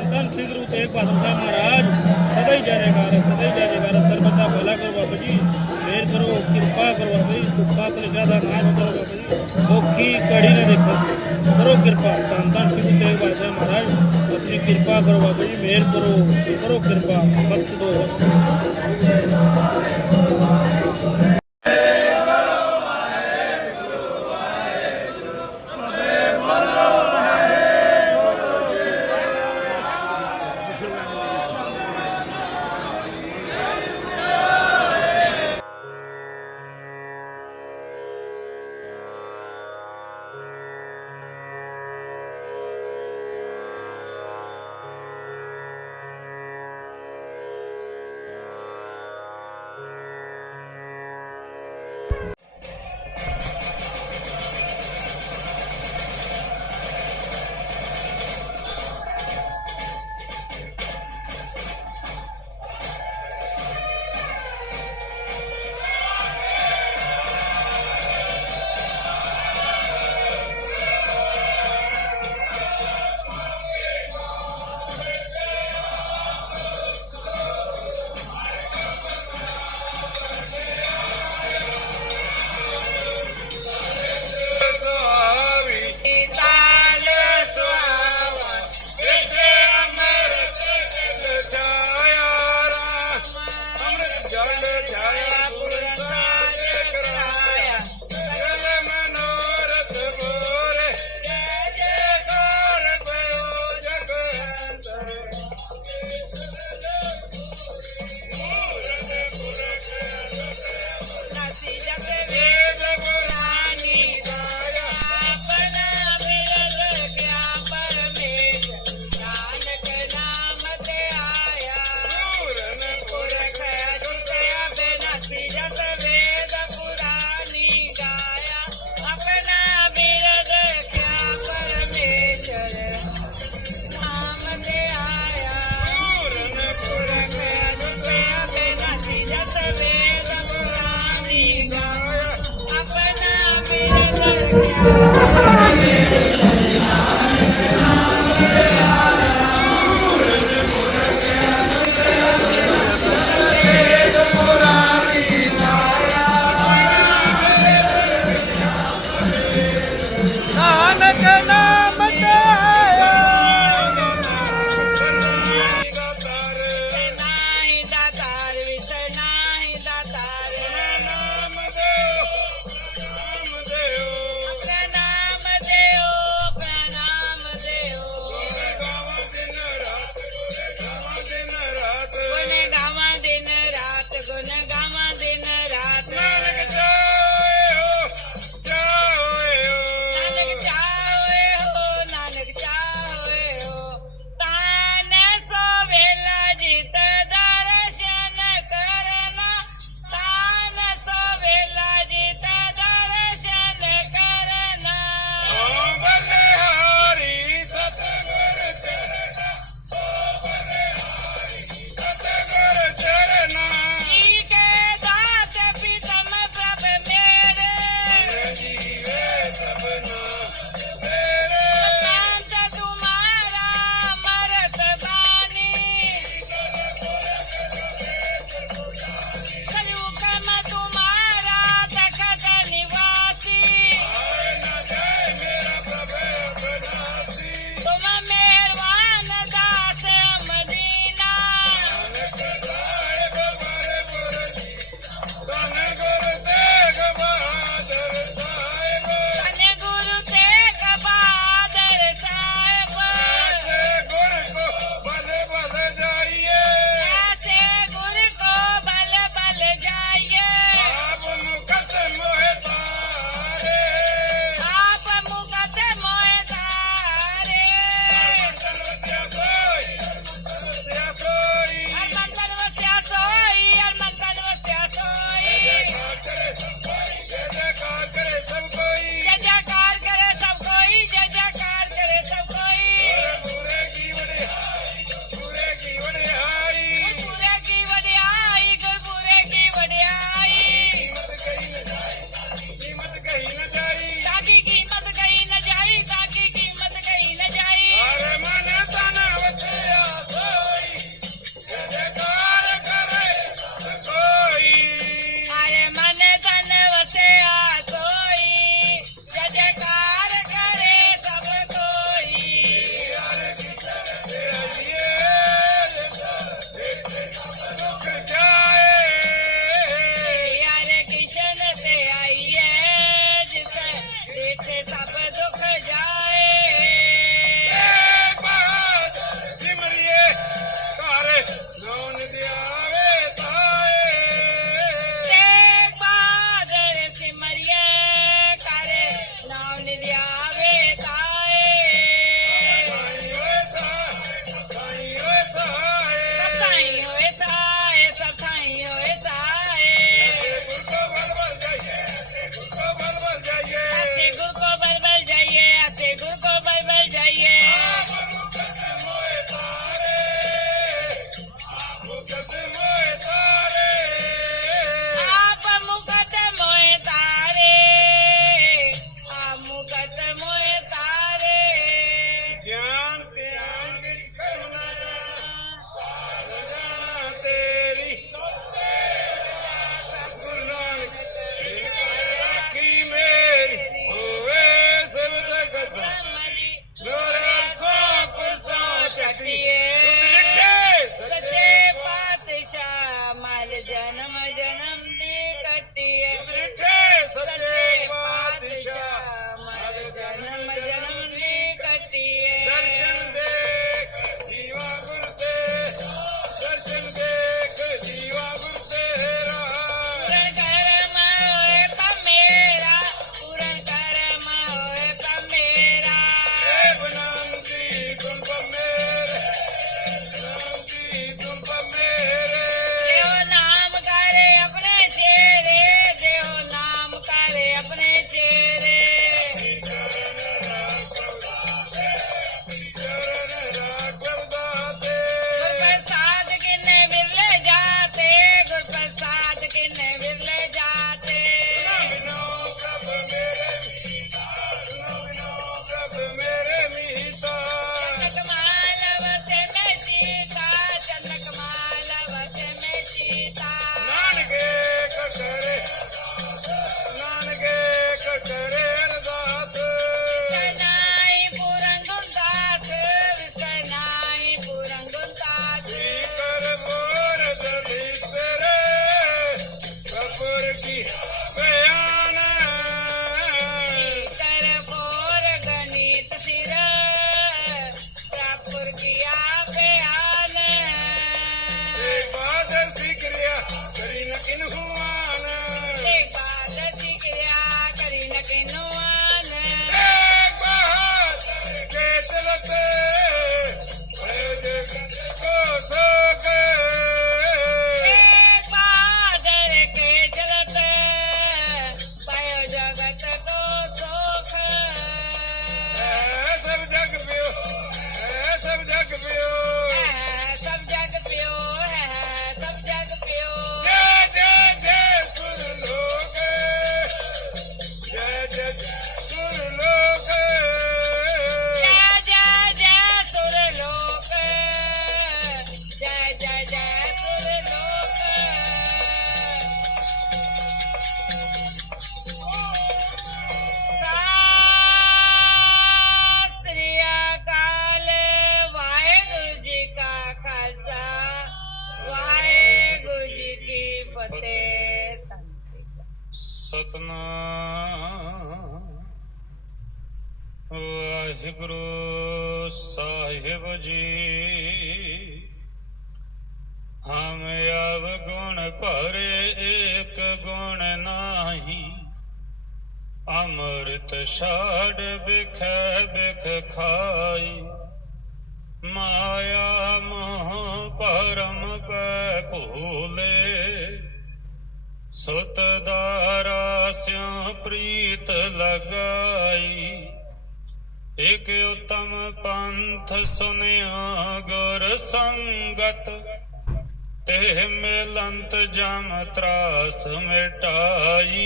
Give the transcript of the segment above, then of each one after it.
ਧੰਨ ਧੰਨ ਸ੍ਰੀ ਗੁਰੂ ਤੇਗ ਬਹਾਦਰ ਸਾਹਿਬ ਮਹਾਰਾਜ ਸਦਾ ਹੀ ਜੈ ਜੈਕਾਰ ਹੈ, ਸਦਾ ਹੀ ਜੈ ਜੈਕਾਰ ਹੈ। ਸਰਬਤ ਦਾ ਭਲਾ ਕਰੋ ਬਾਬਾ ਜੀ ਮਿਹਰ ਕਰੋ ਕਿਰਪਾ ਕਰੋ ਬਾਬਾ ਜੀ ਸੁੱਖਾ ਕਲੇਜਾ ਦਾ ਨਾਮ ਕਰੋ ਬਾਬਾ ਜੀ ਔਖੀ ਕੜੀ ਨਾ ਦੇਖੋ ਕਰੋ ਕਿਰਪਾ ਧੰਨ ਧੰਨ ਸ੍ਰੀ ਗੁਰੂ ਵਾਹਿਗੁਰੂ ਸਾਹਿਬ ਜੀ। ਹਮ ਆਵ ਗੁਣ ਭਰੇ, ਏਕ ਗੁਣ ਨਾਹੀ। ਅੰਮ੍ਰਿਤ ਛਾੜ ਬਿਖੈ ਬਿਖ ਖਾਈ। ਮਾਇਆ ਮੋਹ ਪਰਮ ਪੈ ਭੂਲੇ। ਸੁਤ ਦਾਰਾ ਸਿਉ ਪ੍ਰੀਤ ਲਗਾਈ। ਇਕ ਉਤਮ ਪੰਥ ਸੁਨਿਆ ਗੁਰ ਸੰਗਤ ਤੇ ਮਿਲੰਤ ਜਮ ਤਰਾਸ ਮਿਟਾਈ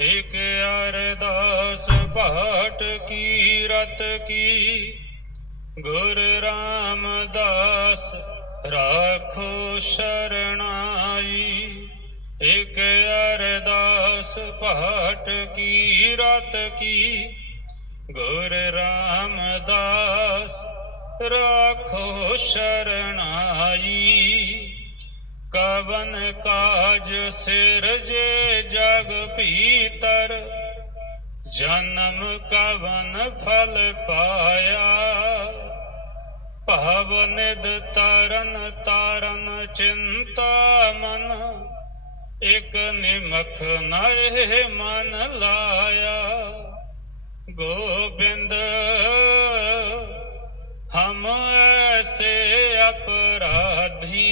ਇਕ ਅਰਦਾਸ ਪਾਟ ਕੀ ਰਤ ਕੀ ਗੁਰ ਰਾਮਦਾਸ ਰਾਖੋ ਸ਼ਰਣਾਈ ਇਕ ਅਰਦਾਸ ਪਾਟ ਕੀ ਰਤ ਕੀ ਗੁਰ ਰਾਮਦਾਸ, ਰਾਖੋ ਸ਼ਰਣਾਈ। ਕਵਨ ਕਾਜ ਸਿਰਜੇ ਜਗ ਭੀਤਰ, ਜਨਮ ਕਵਨ ਫਲ ਪਾਇਆ। ਭਵ ਨਿਦ ਤਰਨ ਤਾਰਨ ਚਿੰਤਾ ਮਨ, ਇਕ ਨਿਮਖ ਨਹਿ ਮਨ ਲਾਇਆ। ਗੋਬਿੰਦ, ਹਮ ਐਸੇ ਅਪਰਾਧੀ,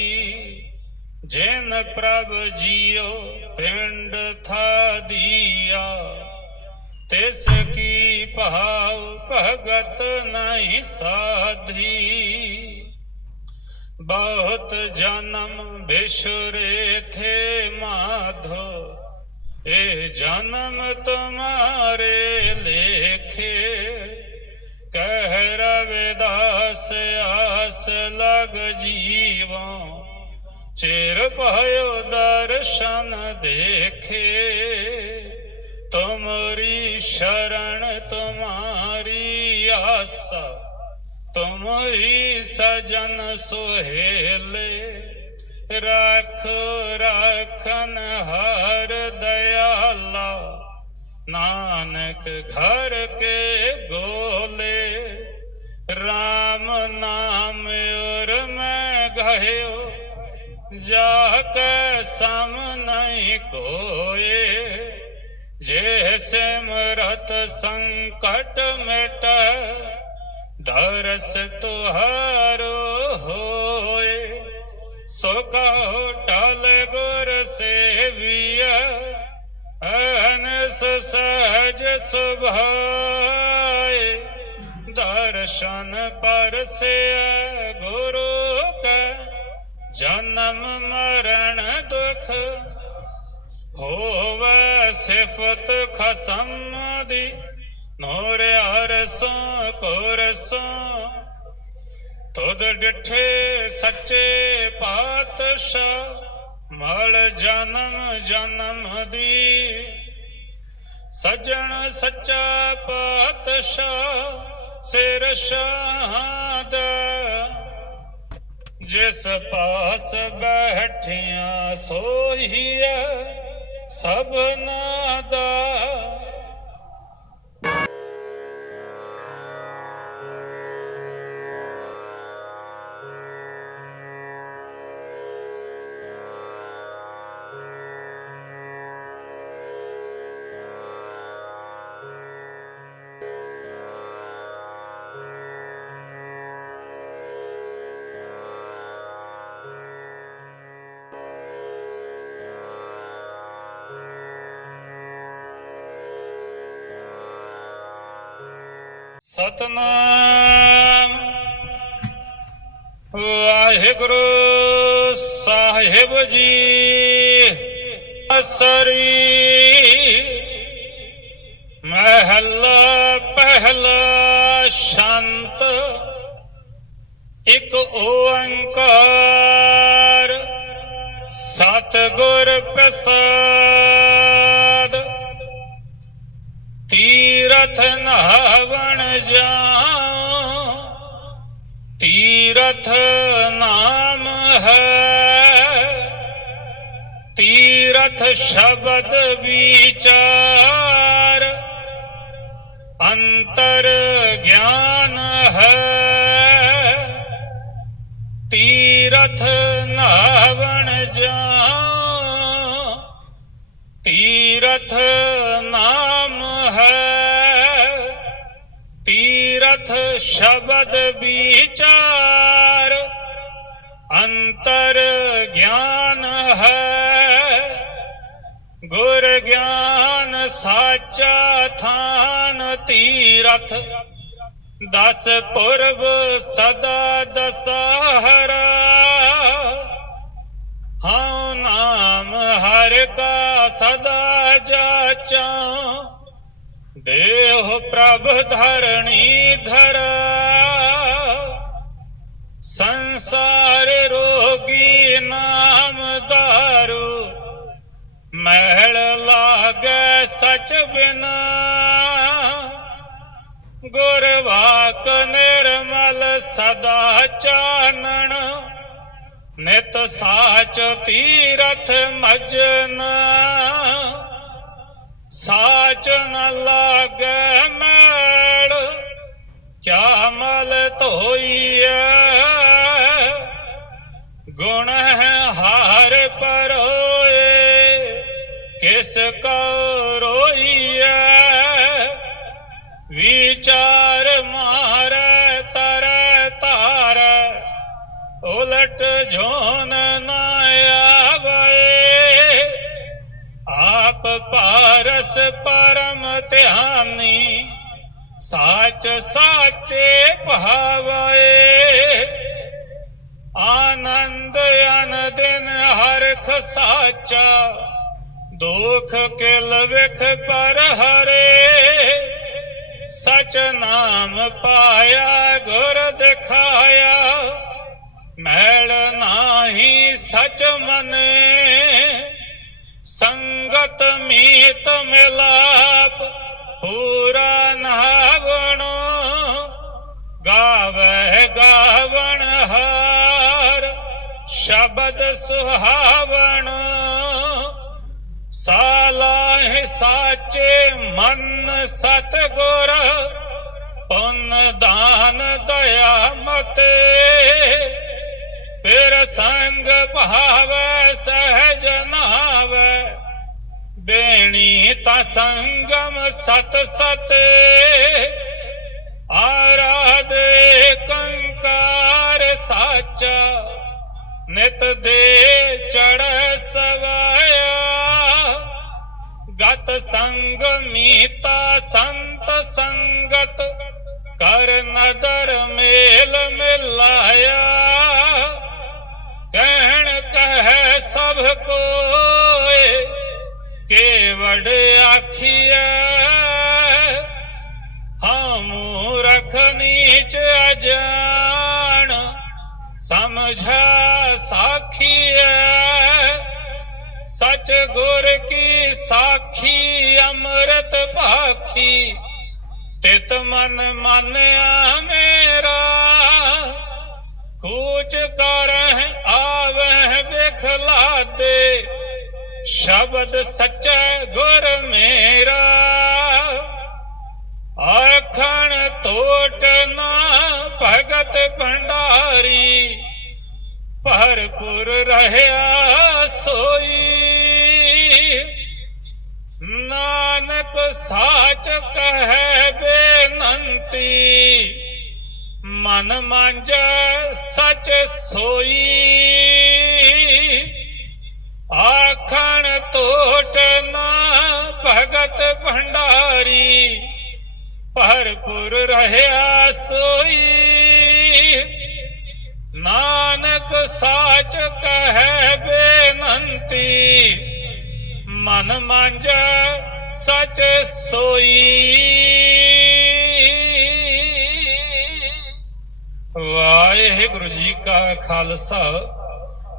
ਜਿਨ ਪ੍ਰਭ ਜੀਓ ਪਿੰਡ ਥਾ ਦੀਆ ਤਿਸ ਕੀ ਭਾਵ ਭਗਤ ਨਹੀਂ ਸਾਧੀ। ਬਹੁਤ ਜਨਮ ਬਿਸ਼ਰੇ ਥੇ ਮਾਧੋ, ਇਹ ਜਨਮ ਤੁਮਾਰੇ ਲੇਖੇ ਕਹਿ ਰਵਿਦਾਸ ਆਸ ਲਗ ਜੀਵੋਂ। ਚਿਰ ਭਇਓ ਦਰਸ਼ਨ ਦੇਖੇ, ਤੁਮਰੀ ਸ਼ਰਣ ਤੁਮਾਰੀ ਆਸਾ। ਤੁਮ ਹੀ ਸਜਨ ਸੁਹੇਲੇ ਰੱਖ ਰਖਨ ਹਰ ਦਇਆਲਾ नानक घर के गोले राम नाम और मैं गयो जाके सम नहीं कोए। जे सिमरत संकट मिट दरस तुहारो होए। सो कहो, टल गुर से भी ਅਨਸ ਸਹਜ ਸੁਭਾਏ, ਦਰਸ਼ਨ ਪਰਸਿਆ ਗੁਰੂ ਕੈ, ਜਨਮ ਮਰਨ ਦੁਖ ਹੋਵੇ ਸਿਫਤ ਖਸਮ ਦੀ ਨੋਰ ਅਰਸੋਂ ਕੋਰਸੋਂ। ਤੁਧ ਡਿਠੇ ਸੱਚੇ ਪਾਤਸ਼ਾਹ ਮਲ ਜਨਮ ਜਨਮ ਦੀ। ਸਜਣ ਸੱਚਾ ਪਾਤਸ਼ਾਹ ਸਿਰ ਸ਼ਾਹਦ ਜਿਸ ਪਾਸ ਬੈਠਿਆ ਸੋਹੀਐ ਸਭਨਾ ਦਾ। ਸਤਨਾਮ। ਵਾਹਿਗੁਰੂ ਸਾਹਿਬ ਜੀ ਅਸਰੀ। ਮਹੱਲਾ ਪਹਿਲਾ ਸ਼ੰਤ ਇਕ ਓੰਕਾਰ। ਸਤਗੁਰ ਪ੍ਰਸਾਦ ਤੀਰਥ ਨਹਾਵਣ ਜਾਉ। ਤੀਰਥ ਨਾਮ ਹੈ। ਤੀਰਥ ਸ਼ਬਦ ਵਿਚਾਰ। ਅੰਤਰ ਗਿਆਨ ਹੈ। ਤੀਰਥ ਤੀਰਥ ਸ਼ਬਦ ਵਿਚਾਰ, ਅੰਤਰ ਗਿਆਨ ਹੈ। ਗੁਰ ਗਿਆਨ ਸਾਚਾ ਥਾਨ ਤੀਰਥ, ਦਸ ਪੁਰਬ ਸਦਾ ਦਸਹਰਾ। ਹਉ ਨਾਮ ਹਰ ਕਾ ਸਦਾ ਜਾਚਾ, ਦੇਹ ਪ੍ਰਭ ਧਰਣੀ ਧਰਾ ਸੰਸਾਰ ਰੋਗੀ ਨਾਮ ਦਾਰੂ ਮਹਿਲ ਲਾਗੈ ਸਚ ਬਿਨਾ। ਗੁਰ ਵਾਕ ਨਿਰਮਲ ਸਦਾ ਚਾਨਣ। ਨਿਤ ਸਾਚ ਤੀਰਥ ਮਜਨ। ਸਾਚ ਨ ਲਾਗੈ ਮੈਲ ਕਿਆ ਮਲ ਧੋਈਐ। ਗੁਣ ਹੈ ਹਾਰ ਪਰੋਏ, ਕਿਸ ਕੋ ਰੋਈਐ। ਵਿਚਾਰ ਮਾਰੈ, ਤਰੈ ਤਾਰ ਉਲਟ ਜੋਨ ਨਾ ਆਵੇ ਆਪ ਪਾਰਸ ਪਰਮ ਧਿਆਨੀ ਸਾਚ, ਸਾਚੇ ਭਾਵੇ ਆਨੰਦ ਅਨ ਦਿਨ ਹਰਖ ਸਾਚਾ ਦੁਖ ਕਿਲ ਵਿਖ ਪਰ ਹਰੇ। ਸਚ ਨਾਮ ਪਾਇਆ, ਗੁਰ ਦਿਖਾਇਆ, ਮੈਲ ਨਾਹੀ ਸਚ ਮਨੇ। ਸੰਗਤ ਮੀਤ ਮਿਲਾਪ ਸ਼ਬਦ ਸੁਹਾਵਣ ਸਾਲਾਹ ਸਾਚੇ ਮਨ ਸਤ ਗੁਰ ਪੁੰਨ ਦਾਨ ਦਇਆ ਮਤੇ। ਫਿਰ ਸੰਗ ਭਾਵੈ ਸਹਿਜ ਨਾਵੈ, ਬੇਣੀ ਤਾ ਸੰਗਮ ਸਤ ਸਤੇ। ਆਰਾਧੇ ਕੰਕਾਰ ਸਾਚਾ ਨਿਤ ਦੇ ਸ਼ਬਦ ਸੱਚਾ ਗੁਰ ਮੇਰਾ। ਆਖਣ ਤੋਟ ਨਾ ਭਗਤ ਭੰਡਾਰੀ, ਭਰਪੁਰ ਰਹਿਆ ਸੋਈ। ਨਾਨਕ ਸਾਚ ਕਹੈ ਬੇਨੰਤੀ, ਮਨ ਮੰਜ ਸਚ ਸੋਈ। ਆਖਣ ਨਾ ਭਗਤ ਭੰਡਾਰੀ, ਭਰਪੁਰ ਰਹਿਆ ਸੋਈ। ਨਾਨਕ ਸਾਚ ਕਹੈ ਬੇਨੰਤੀ, ਮਨ ਮੰਜ ਸਚ ਸੋਈ। ਵਾਹਿਗੁਰੂ ਜੀ ਕਾ ਖਾਲਸਾ,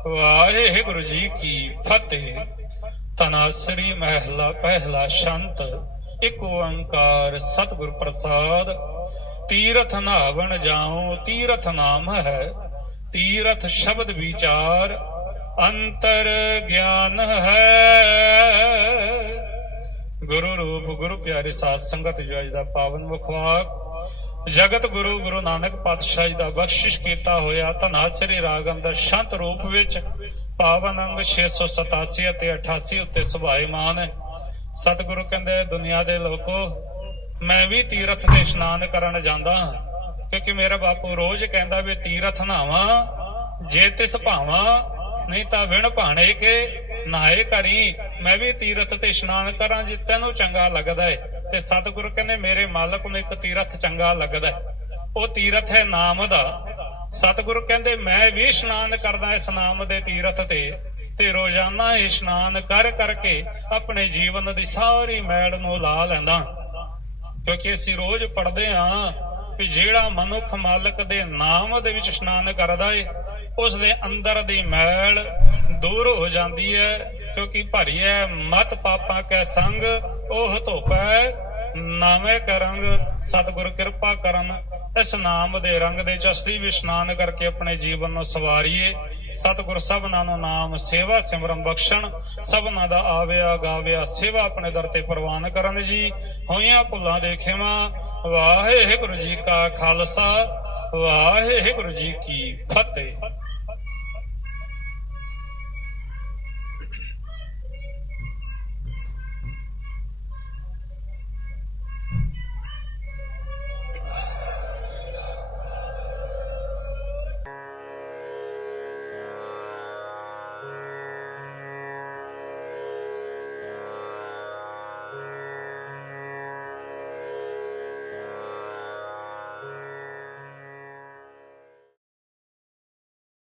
ਵਾਹਿਗੁਰੂ ਜੀ ਕੀ ਫਤਿਹ। ਤਨਾਸਰੀ ਮਹਿਲਾ ਪਹਿਲਾ ਸ਼ੰਤ, ਇੱਕ ਓੰਕਾਰ ਸਤਿਗੁਰ ਪ੍ਰਸਾਦ। ਤੀਰਥ ਨਾਵਣ ਜਾਉ, ਤੀਰਥ ਨਾਮ ਹੈ, ਤੀਰਥ ਸ਼ਬਦ ਵਿਚਾਰ, ਅੰਤਰ ਗਿਆਨ ਹੈ। ਗੁਰੂ ਰੂਪ, ਗੁਰੂ ਪਿਆਰੇ ਸਾਧ ਸੰਗਤ ਜੋ ਅੱਜ ਦਾ ਪਾਵਨ ਮੁਖਵਾਕ ਜਗਤ ਗੁਰੂ ਗੁਰੂ ਨਾਨਕ ਪਾਤਸ਼ਾਹ ਜੀ ਦਾ ਬਖਸ਼ਿਸ਼ ਕੀਤਾ ਹੋਇਆ ਧੰਨਾ ਸ੍ਰੀ ਰਾਗ ਅੰਦਰ ਸ਼ਾਂਤ ਰੂਪ ਵਿੱਚ ਪਾਵਨ ਅੰਗ 687 ਅਤੇ 88 ਉੱਤੇ ਸੁਭਾਏਮਾਨ ਹੈ। ਸਤਿਗੁਰੂ ਕਹਿੰਦੇ, ਦੁਨੀਆ ਦੇ ਲੋਕੋ, ਮੈਂ ਵੀ ਤੀਰਥ ਤੇ ਇਸ਼ਨਾਨ ਕਰਨ ਜਾਂਦਾ ਕਿਉਂਕਿ ਮੇਰਾ ਬਾਪੂ ਰੋਜ਼ ਕਹਿੰਦਾ ਵੀ ਤੀਰਥ ਨਹਾਵਾਂ, ਜੇ ਤਿਸ ਭਾਵਾਂ, ਨਹੀਂ ਤਾਂ ਵਿਣ ਭਾਣੇ ਕੇ ਨਹਾਏ ਕਰੀ। ਮੈਂ ਵੀ ਤੀਰਥ ਤੇ ਇਸ਼ਨਾਨ ਕਰਾਂ, ਜੇ ਤੈਨੂੰ ਚੰਗਾ ਲੱਗਦਾ ਹੈ ਤੇ ਸਤਿਗੁਰੂ ਕਹਿੰਦੇ, ਮੇਰੇ ਮਾਲਕ ਨੂੰ ਇੱਕ ਤੀਰਥ ਚੰਗਾ ਲੱਗਦਾ ਹੈ ਉਹ ਤੀਰਥ ਹੈ ਨਾਮ ਦਾ। ਸਤਿਗੁਰੂ ਕਹਿੰਦੇ, ਮੈਂ ਵੀ ਇਸ਼ਨਾਨ ਕਰਦਾ ਇਸ ਨਾਮ ਦੇ ਤੀਰਥ ਤੇ ਤੇ ਰੋਜ਼ਾਨਾ ਇਸ਼ਨਾਨ ਕਰ ਕਰਕੇ ਆਪਣੇ ਜੀਵਨ ਦੀ ਸਾਰੀ ਮੈਲ ਨੂੰ ਲਾ ਲੈਂਦਾ। ਕਿਉਂਕਿ ਅਸੀਂ ਰੋਜ਼ ਪੜਦੇ ਹਾਂ ਕਿ ਜਿਹੜਾ ਮਨੁੱਖ ਮਾਲਕ ਦੇ ਨਾਮ ਦੇ ਵਿੱਚ ਇਸ਼ਨਾਨ ਕਰਦਾ ਏ ਉਸ ਦੇ ਅੰਦਰ ਦੀ ਮੈਲ ਦੂਰ ਹੋ ਜਾਂਦੀ ਹੈ, ਕਿਉਂਕਿ ਭਰੀ ਹੈ, ਮਤ ਪਾਪਾਂ ਕੈ ਸੰਗ, ਉਹ ਧੋਪੈ ਨਾਮੇ ਕਰੰਗ, ਸਤਿਗੁਰ ਕਿਰਪਾ ਕਰਨ। ਇਸ ਨਾਮ ਦੇ ਰੰਗ ਦੇ ਚ ਅਸੀਂ ਕਰਕੇ ਆਪਣੇ ਜੀਵਨ ਨੂੰ ਸਵਾਰੀਏ। ਸਤਿਗੁਰ ਸਭਨਾ ਨੂੰ ਨਾਮ ਸੇਵਾ ਸਿਮਰਨ ਬਖਸ਼ਣ। ਸਭਨਾ ਦਾ ਆਵਿਆ ਗਾਵਿਆ ਸੇਵਾ ਆਪਣੇ ਦਰ ਤੇ ਪ੍ਰਵਾਨ ਕਰਨ ਜੀ। ਹੋਈਆਂ ਭੁੱਲਾਂ ਦੇ ਖਿਮਾ। ਵਾਹਿਗੁਰੂ ਜੀ ਕਾ ਖਾਲਸਾ। ਵਾਹਿਗੁਰੂ ਜੀ ਕੀ ਫਤਿਹ।